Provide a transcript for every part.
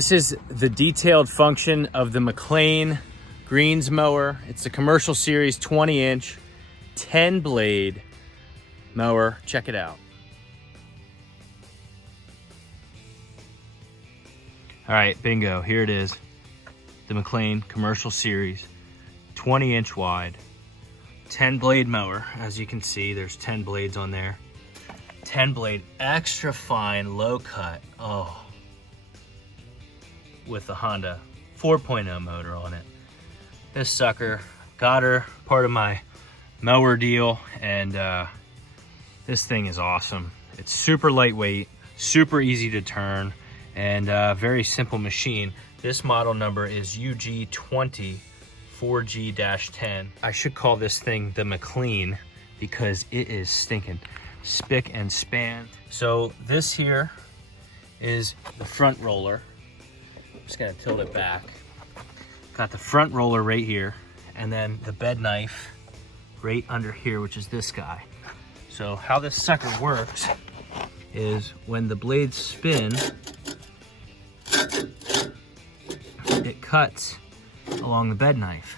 This is the detailed function of the Mclane Reel Mower. It's a commercial series 20-inch, 10-blade mower. Check it out. All right, bingo, here it is. The Mclane commercial series, 20-inch wide, 10-blade mower. As you can see, there's 10 blades on there. 10-blade, extra fine, low cut. Oh, with the Honda 4.0 motor on it. This sucker, got her, part of my mower deal, and this thing is awesome. It's super lightweight, super easy to turn, and very simple machine. This model number is UG20 4G-10. I should call this thing the Mclane because it is stinking spick and span. So this here is the front roller. I'm just gonna tilt it back. Got the front roller right here, and then the bed knife right under here, which is this guy. So how this sucker works is when the blades spin, it cuts along the bed knife.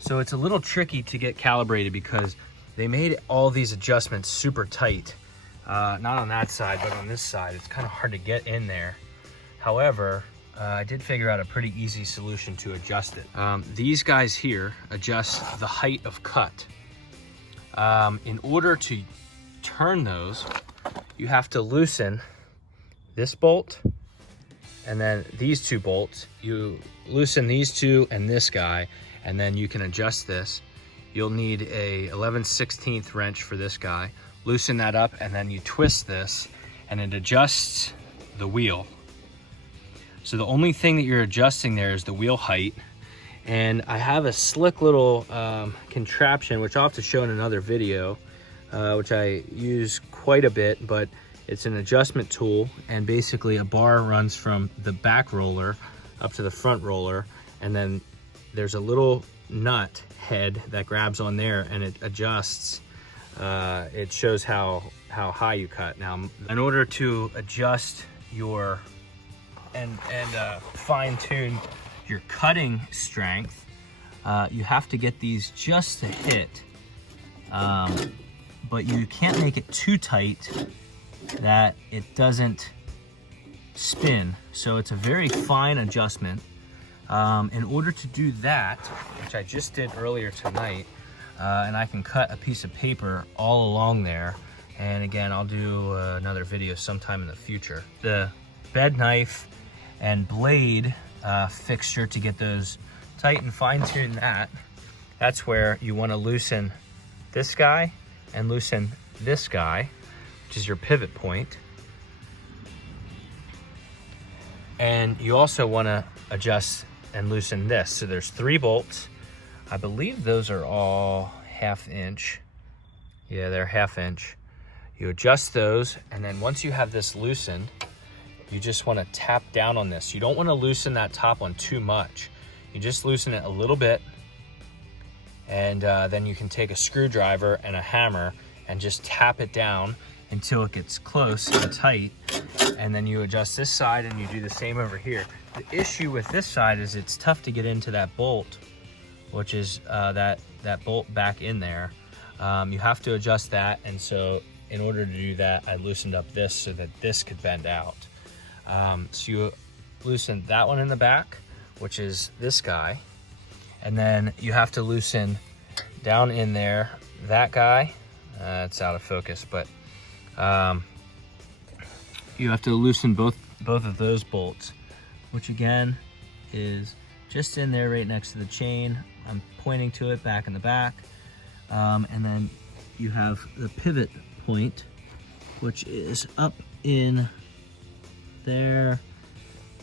So it's a little tricky to get calibrated because they made all these adjustments super tight. Not on that side, but on this side, it's kind of hard to get in there. However, I did figure out a pretty easy solution to adjust it. These guys here adjust the height of cut. In order to turn those, you have to loosen this bolt and then these two bolts. You loosen these two and this guy, and then you can adjust this. You'll need a 11/16 wrench for this guy. Loosen that up, and then you twist this, and it adjusts the wheel. So the only thing that you're adjusting there is the wheel height. And I have a slick little contraption, which I'll have to show in another video, which I use quite a bit, but it's an adjustment tool, and basically a bar runs from the back roller up to the front roller, and then there's a little nut head that grabs on there and it adjusts. It shows how high you cut. Now, in order to adjust your and fine tune your cutting strength, you have to get these just to hit, but you can't make it too tight that it doesn't spin. So it's a very fine adjustment. In order to do that, which I just did earlier tonight, and I can cut a piece of paper all along there, and again, I'll do another video sometime in the future. The bed knife and blade fixture, to get those tight and fine-tune that's where you want to loosen this guy and loosen this guy, which is your pivot point. And you also want to adjust and loosen this. So there's 3 bolts. I believe those are all 1/2 inch. Yeah, they're 1/2 inch. You adjust those, and then once you have this loosened, you just want to tap down on this. You don't want to loosen that top one too much. You just loosen it a little bit, and then you can take a screwdriver and a hammer and just tap it down until it gets close and tight, and then you adjust this side and you do the same over here. The issue with this side is it's tough to get into that bolt, which is that bolt back in there. You have to adjust that, and so in order to do that, I loosened up this so that this could bend out. So you loosen that one in the back, which is this guy, and then you have to loosen down in there that guy. It's out of focus, but you have to loosen both of those bolts, which again is just in there right next to the chain. I'm pointing to it back in the back. And then you have the pivot point, which is up in there.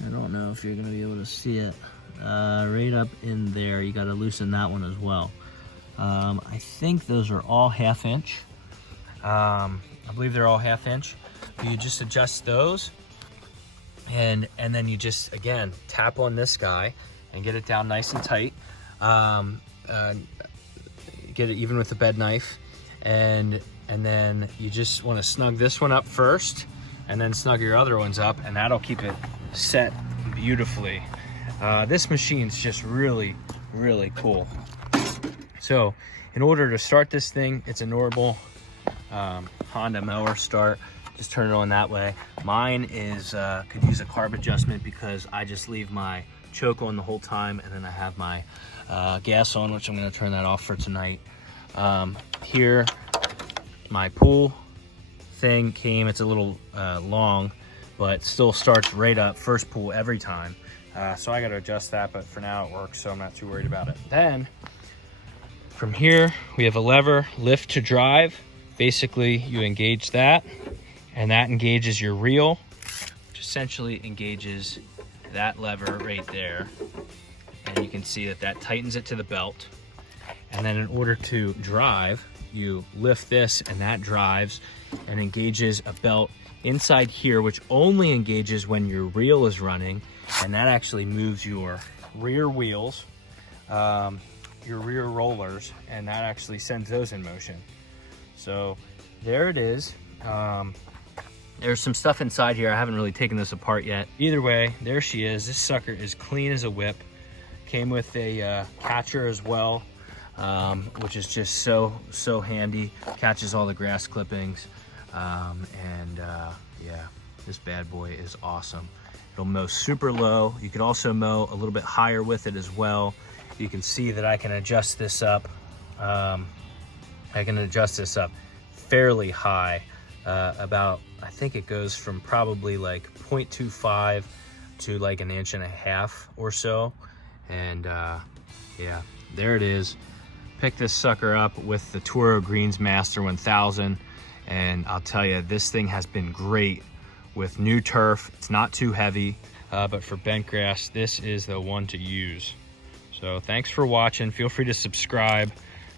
I don't know if you're gonna be able to see it. Right up in there, you gotta loosen that one as well. I think those are all 1/2 inch. I believe they're all 1/2 inch. You just adjust those, and then you just, again, tap on this guy and get it down nice and tight. Get it even with the bed knife, and then you just want to snug this one up first, and then snug your other ones up, and that'll keep it set and beautifully. This machine's just really, really cool. So in order to start this thing, it's a normal Honda mower start. Just turn it on that way. Mine is could use a carb adjustment because I just leave my choke on the whole time, and then I have my gas on, which I'm going to turn that off for tonight. Here, my pull thing came. It's a little long, but still starts right up first pull every time. So I got to adjust that, but for now it works, so I'm not too worried about it. Then from here we have a lever, lift to drive. Basically you engage that, and that engages your reel, which essentially engages that lever right there, and you can see that that tightens it to the belt. And then in order to drive, you lift this, and that drives and engages a belt inside here, which only engages when your reel is running, and that actually moves your rear wheels, your rear rollers, and that actually sends those in motion. So there it is. There's some stuff inside here. I haven't really taken this apart yet. Either way, there she is. This sucker is clean as a whip. Came with a catcher as well, which is just so handy. Catches all the grass clippings. Yeah, this bad boy is awesome. It'll mow super low. You could also mow a little bit higher with it as well. You can see that I can adjust this up. I can adjust this up fairly high, about, I think it goes from probably like 0.25 to like 1.5 inches or so. And yeah, there it is. Pick this sucker up with the Toro Greensmaster 1000, and I'll tell you, this thing has been great with new turf. It's not too heavy, but for bent grass, this is the one to use. So thanks for watching. Feel free to subscribe.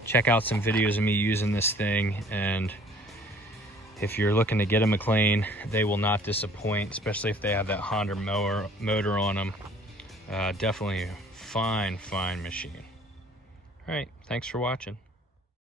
Check out some videos of me using this thing, and if you're looking to get a Mclane, they will not disappoint, especially if they have that Honda motor on them. Definitely a fine machine. All right, thanks for watching.